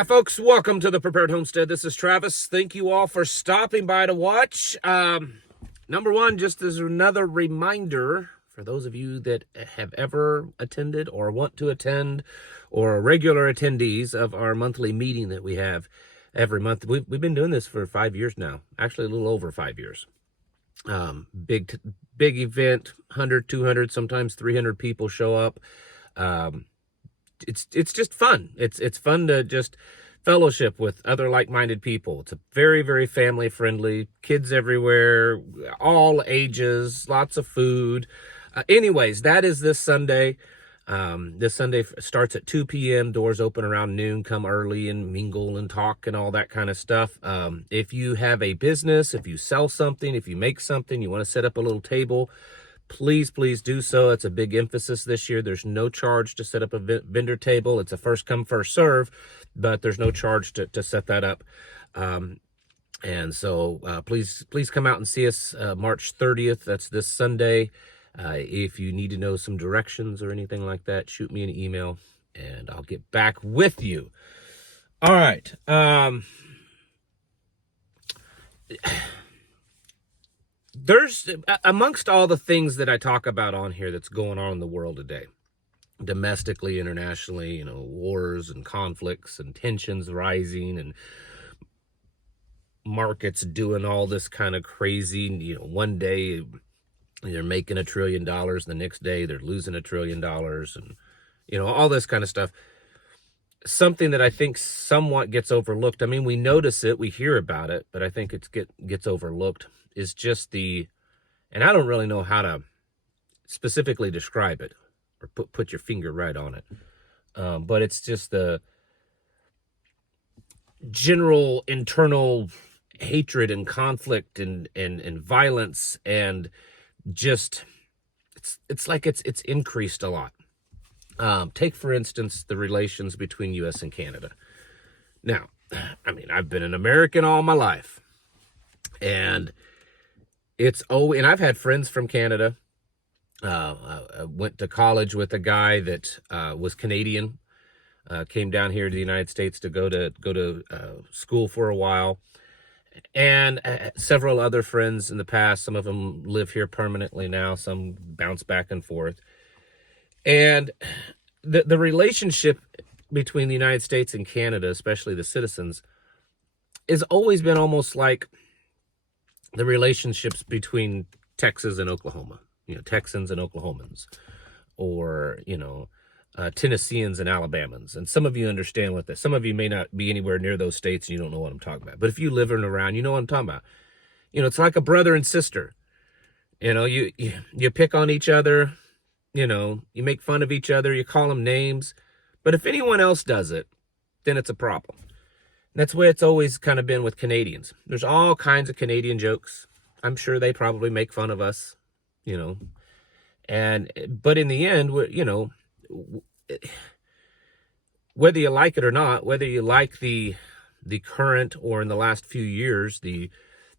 Hi, folks. Welcome to the Prepared Homestead. This is Travis. Thank you all for stopping by to watch. Number one, just as another reminder for those of you that have ever attended or want to attend or are regular attendees of our monthly meeting that we have every month. We've been doing this for 5 years now, actually a little over 5 years. Big event, 100, 200, sometimes 300 people show up. It's just fun. It's fun to just fellowship with other like-minded people. It's a very, very family friendly, kids everywhere, all ages, lots of food. Anyways, that is this Sunday. This Sunday starts at 2 p.m. Doors open around noon. Come early and mingle and talk and all that kind of stuff. If you have a business, if you sell something, if you make something, you want to set up a little table, please do so. It's a big emphasis this year. There's no charge to set up a vendor table. It's a first come, first serve, but there's no charge to set that up. And so please come out and see us March 30th. That's this Sunday. If you need to know some directions or anything like that, shoot me an email and I'll get back with you. All right. There's, amongst all the things that I talk about on here that's going on in the world today, domestically, internationally, wars and conflicts and tensions rising and markets doing all this kind of crazy, one day they're making $1 trillion, the next day they're losing $1 trillion, and all this kind of stuff. Something that I think somewhat gets overlooked. I mean, we notice it, we hear about it, but I think it gets overlooked, is just and I don't really know how to specifically describe it or put your finger right on it. But it's just the general internal hatred and conflict and violence, and just it's like it's increased a lot. Take, for instance, the relations between U.S. and Canada. Now, I mean, I've been an American all my life, and and I've had friends from Canada. I went to college with a guy that was Canadian, came down here to the United States to go to school for a while, and several other friends in the past. Some of them live here permanently now, some bounce back and forth. And the relationship between the United States and Canada, especially the citizens, has always been almost like the relationships between Texas and Oklahoma, Texans and Oklahomans, or, Tennesseans and Alabamans. And some of you understand what some of you may not be anywhere near those states and you don't know what I'm talking about. But if you live in and around, you know what I'm talking about. It's like a brother and sister. You pick on each other, you make fun of each other, you call them names. But if anyone else does it, then it's a problem. That's the way it's always kind of been with Canadians. There's all kinds of Canadian jokes. I'm sure they probably make fun of us, but in the end, whether you like it or not, whether you like the current, or in the last few years, the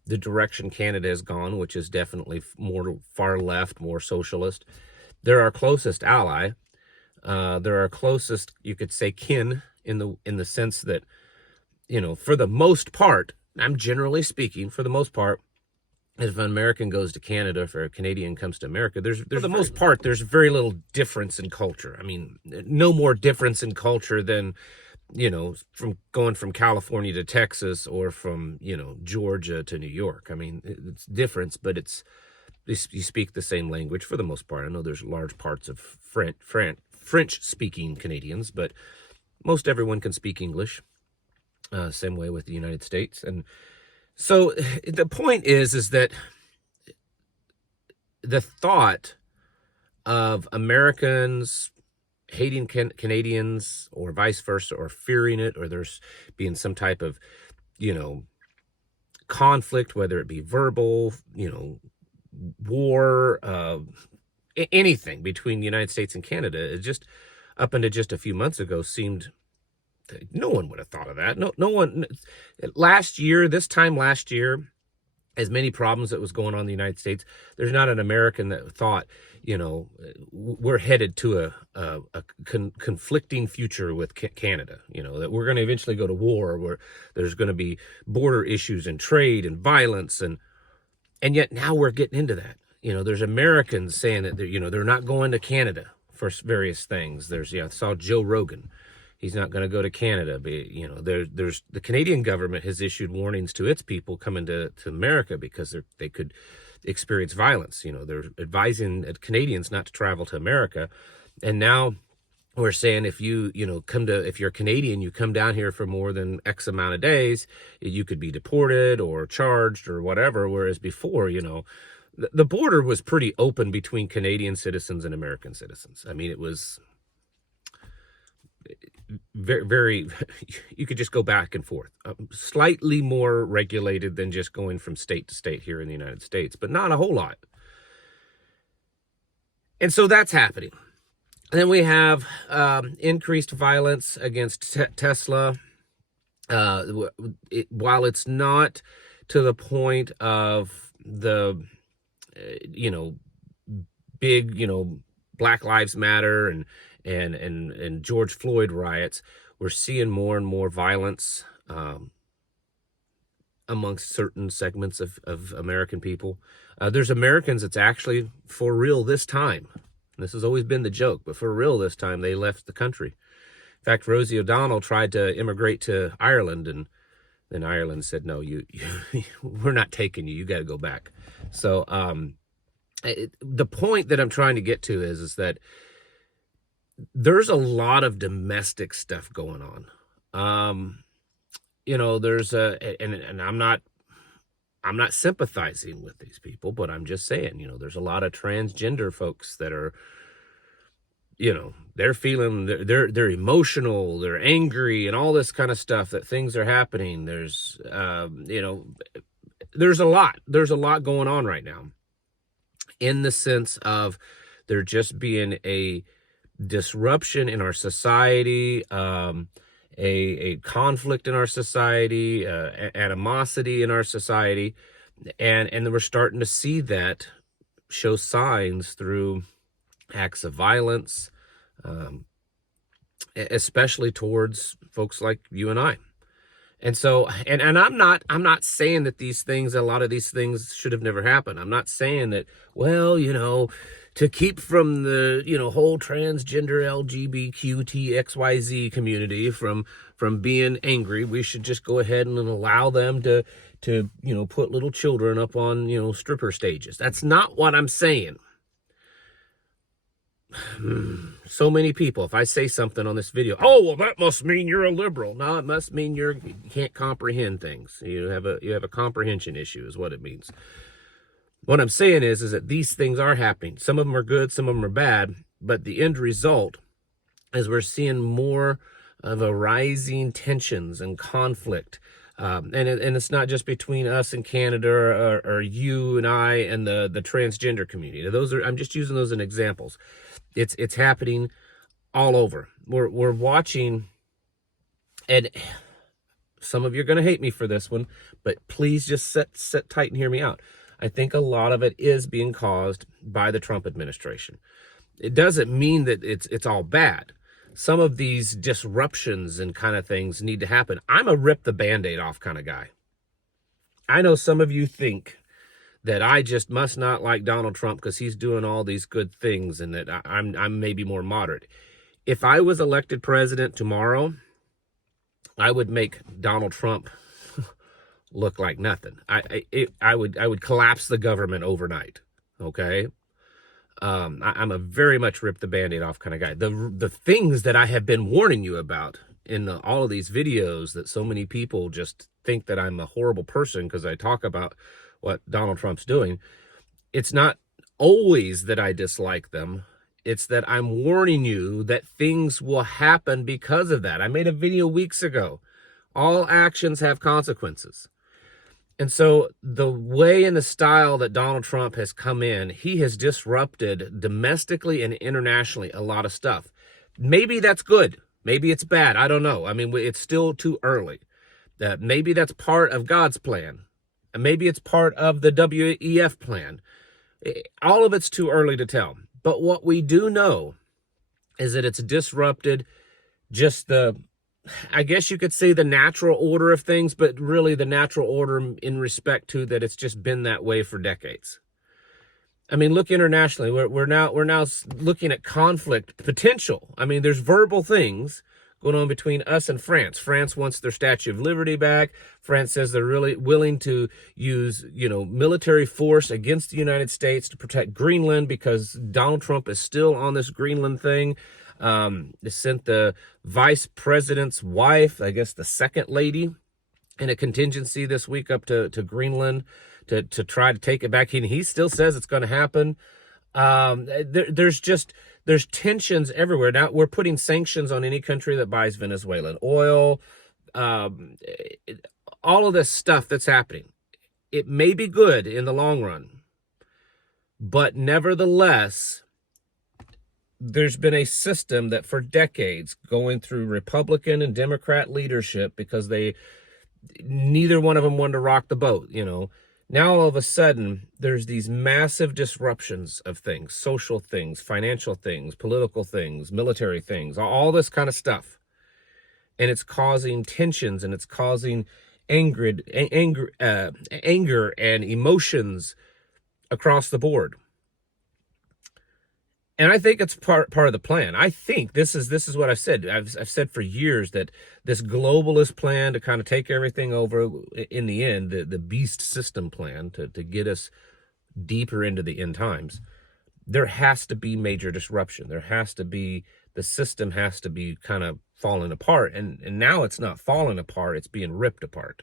direction Canada has gone, which is definitely more far left, more socialist, they're our closest ally. They're our closest, you could say, kin in the sense that, for the most part, I'm generally speaking, for the most part, if an American goes to Canada, if a Canadian comes to America, there's for the most part, there's very little difference in culture. I mean, no more difference in culture than, from going from California to Texas, or from, Georgia to New York. I mean, it's difference, but you speak the same language for the most part. I know there's large parts of French-speaking Canadians, but most everyone can speak English. Same way with the United States. And so the point is that the thought of Americans hating Canadians, or vice versa, or fearing it, or there's being some type of, conflict, whether it be verbal, war, anything between the United States and Canada, it just, up until just a few months ago, seemed no one would have thought of that. No one. This time last year, as many problems that was going on in the United States, there's not an American that thought, we're headed to a conflicting future with Canada, that we're going to eventually go to war, where there's going to be border issues and trade and violence. And yet now we're getting into that. There's Americans saying that they're not going to Canada for various things. I saw Joe Rogan. He's not going to go to Canada. But, there's the Canadian government has issued warnings to its people coming to America because they could experience violence. They're advising Canadians not to travel to America. And now we're saying if if you're Canadian, you come down here for more than X amount of days, you could be deported or charged or whatever. Whereas before, the border was pretty open between Canadian citizens and American citizens. I mean, it was very, very, you could just go back and forth, slightly more regulated than just going from state to state here in the United States, but not a whole lot. And so that's happening. And then we have increased violence against Tesla. While it's not to the point of the, big, Black Lives Matter and George Floyd riots, we're seeing more and more violence amongst certain segments of American people. There's Americans that's actually, for real this time, this has always been the joke, but for real this time, they left the country. In fact, Rosie O'Donnell tried to immigrate to Ireland, and then Ireland said, no, we're not taking you. You got to go back. So the point that I'm trying to get to is that there's a lot of domestic stuff going on. There's and I'm not sympathizing with these people, but I'm just saying, there's a lot of transgender folks that are, they're feeling, they're emotional, they're angry, and all this kind of stuff, that things are happening. There's a lot going on right now, in the sense of there just being a disruption in our society, a conflict in our society, animosity in our society, and we're starting to see that show signs through acts of violence, especially towards folks like you and I. And so, and I'm not saying that a lot of these things should have never happened. I'm not saying that, well, to keep from the, whole transgender LGBTQTXYZ community from being angry, we should just go ahead and allow them to put little children up on, stripper stages. That's not what I'm saying. So many people, if I say something on this video, oh, well, that must mean you're a liberal. No, it must mean you can't comprehend things. You have a comprehension issue is what it means. What I'm saying is that these things are happening. Some of them are good, some of them are bad, but the end result is we're seeing more of a rising tensions and conflict. And it's not just between us and Canada or you and I and the transgender community. I'm just using those as examples. It's happening all over. We're watching, and some of you are going to hate me for this one, but please just sit tight and hear me out. I think a lot of it is being caused by the Trump administration. It doesn't mean that it's all bad. Some of these disruptions and kind of things need to happen. I'm a rip the Band-Aid off kind of guy. I know some of you think that I just must not like Donald Trump because he's doing all these good things and that I'm maybe more moderate. If I was elected president tomorrow, I would make Donald Trump look like nothing. I would collapse the government overnight. Okay. I'm a very much rip the Band-Aid off kind of guy. The things that I have been warning you about in all of these videos, that so many people just think that I'm a horrible person because I talk about what Donald Trump's doing. It's not always that I dislike them. It's that I'm warning you that things will happen because of that. I made a video weeks ago. All actions have consequences. And so the way and the style that Donald Trump has come in, he has disrupted domestically and internationally a lot of stuff. Maybe that's good. Maybe it's bad. I don't know. I mean, it's still too early. Maybe that's part of God's plan. Maybe it's part of the WEF plan. All of it's too early to tell. But what we do know is that it's disrupted just I guess you could say the natural order of things, but really the natural order in respect to that it's just been that way for decades. I mean, look internationally. We're now looking at conflict potential. I mean, there's verbal things going on between us and France. France wants their Statue of Liberty back. France says they're really willing to use, military force against the United States to protect Greenland because Donald Trump is still on this Greenland thing. They sent the vice president's wife, I guess the second lady, in a contingency this week up to Greenland to try to take it back. He still says it's going to happen. There's tensions everywhere. Now we're putting sanctions on any country that buys Venezuelan oil. All of this stuff that's happening. It may be good in the long run, but nevertheless, there's been a system that for decades going through Republican and Democrat leadership because neither one of them wanted to rock the boat, Now all of a sudden, there's these massive disruptions of things, social things, financial things, political things, military things, all this kind of stuff. And it's causing tensions and it's causing anger and emotions across the board. And I think it's part of the plan. I think this is what I've said. I've said for years that this globalist plan to kind of take everything over, in the end, the beast system plan to get us deeper into the end times, there has to be major disruption. The system has to be kind of falling apart. And now it's not falling apart, it's being ripped apart.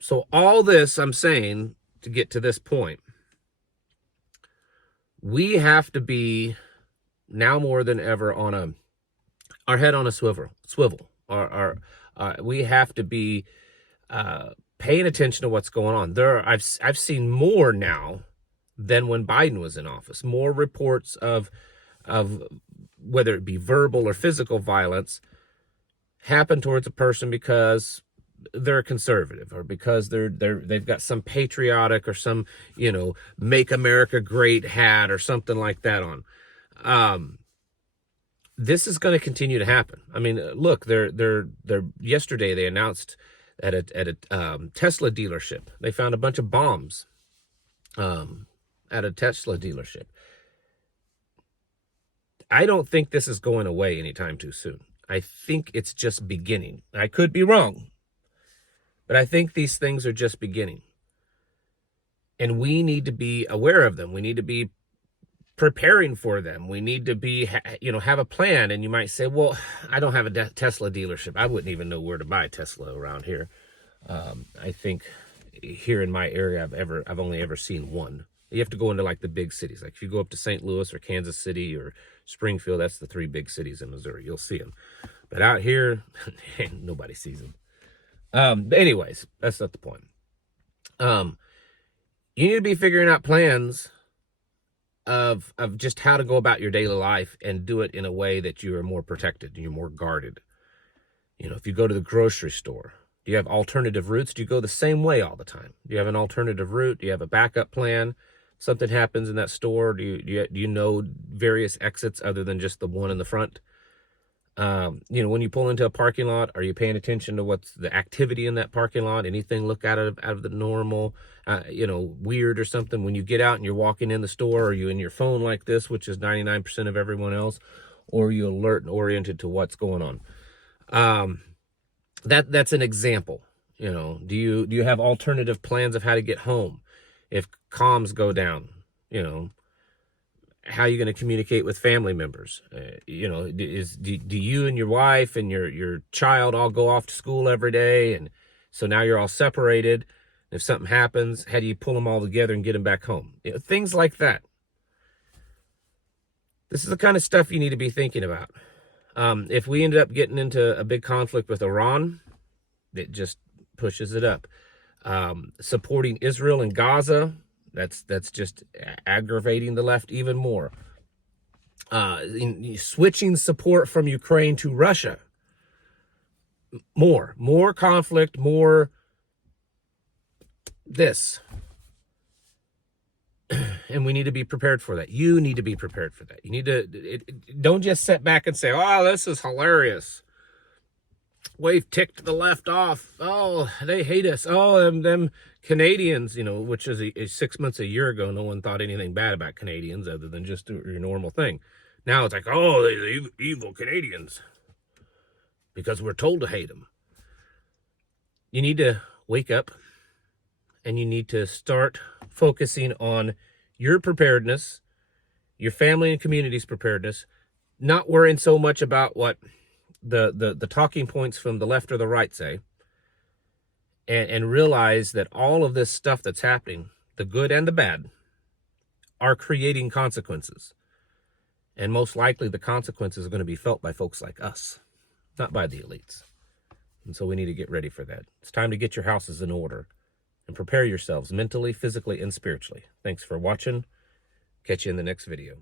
So all this I'm saying to get to this point, we have to be now more than ever on our head on a swivel. We have to be paying attention to what's going on. I've seen more now than when Biden was in office. More reports of whether it be verbal or physical violence happen towards a person because they're conservative or because they've got some patriotic or some, make America great hat or something like that on. This is going to continue to happen. I mean, look, they're yesterday they announced at a Tesla dealership, they found a bunch of bombs at a Tesla dealership. I don't think this is going away anytime too soon. I think it's just beginning. I could be wrong. But I think these things are just beginning. And we need to be aware of them. We need to be preparing for them. We need to be, have a plan. And you might say, well, I don't have a Tesla dealership. I wouldn't even know where to buy a Tesla around here. I think here in my area, I've only ever seen one. You have to go into like the big cities. Like if you go up to St. Louis or Kansas City or Springfield, that's the 3 big cities in Missouri. You'll see them. But out here, nobody sees them. But anyways, that's not the point. You need to be figuring out plans of just how to go about your daily life and do it in a way that you are more protected and you're more guarded. If you go to the grocery store, do you have alternative routes? Do you go the same way all the time? Do you have an alternative route? Do you have a backup plan? Something happens in that store. Do you know various exits other than just the one in the front? When you pull into a parking lot, are you paying attention to what's the activity in that parking lot? Anything look out of the normal, weird or something? When you get out and you're walking in the store, are you in your phone like this, which is 99% of everyone else, or are you alert and oriented to what's going on? That's an example. Do you have alternative plans of how to get home if comms go down? How are you going to communicate with family members? Do you and your wife and your child all go off to school every day? And so now you're all separated. If something happens, how do you pull them all together and get them back home? Things like that. This is the kind of stuff you need to be thinking about. If we ended up getting into a big conflict with Iran, it just pushes it up. Supporting Israel and Gaza, that's just aggravating the left even more. Switching support from Ukraine to Russia. More conflict, more this. And we need to be prepared for that. You need to be prepared for that. You need to, don't just sit back and say, oh, this is hilarious. We've ticked the left off. Oh, they hate us. Oh, them Canadians, you know, which is 6 months, a year ago, no one thought anything bad about Canadians other than just your normal thing. Now it's like, oh, they're evil Canadians because we're told to hate them. You need to wake up and you need to start focusing on your preparedness, your family and community's preparedness, not worrying so much about what the talking points from the left or the right say, and realize that all of this stuff that's happening, the good and the bad, are creating consequences. And most likely the consequences are going to be felt by folks like us, not by the elites. And so we need to get ready for that. It's time to get your houses in order and prepare yourselves mentally, physically, and spiritually. Thanks for watching. Catch you in the next video.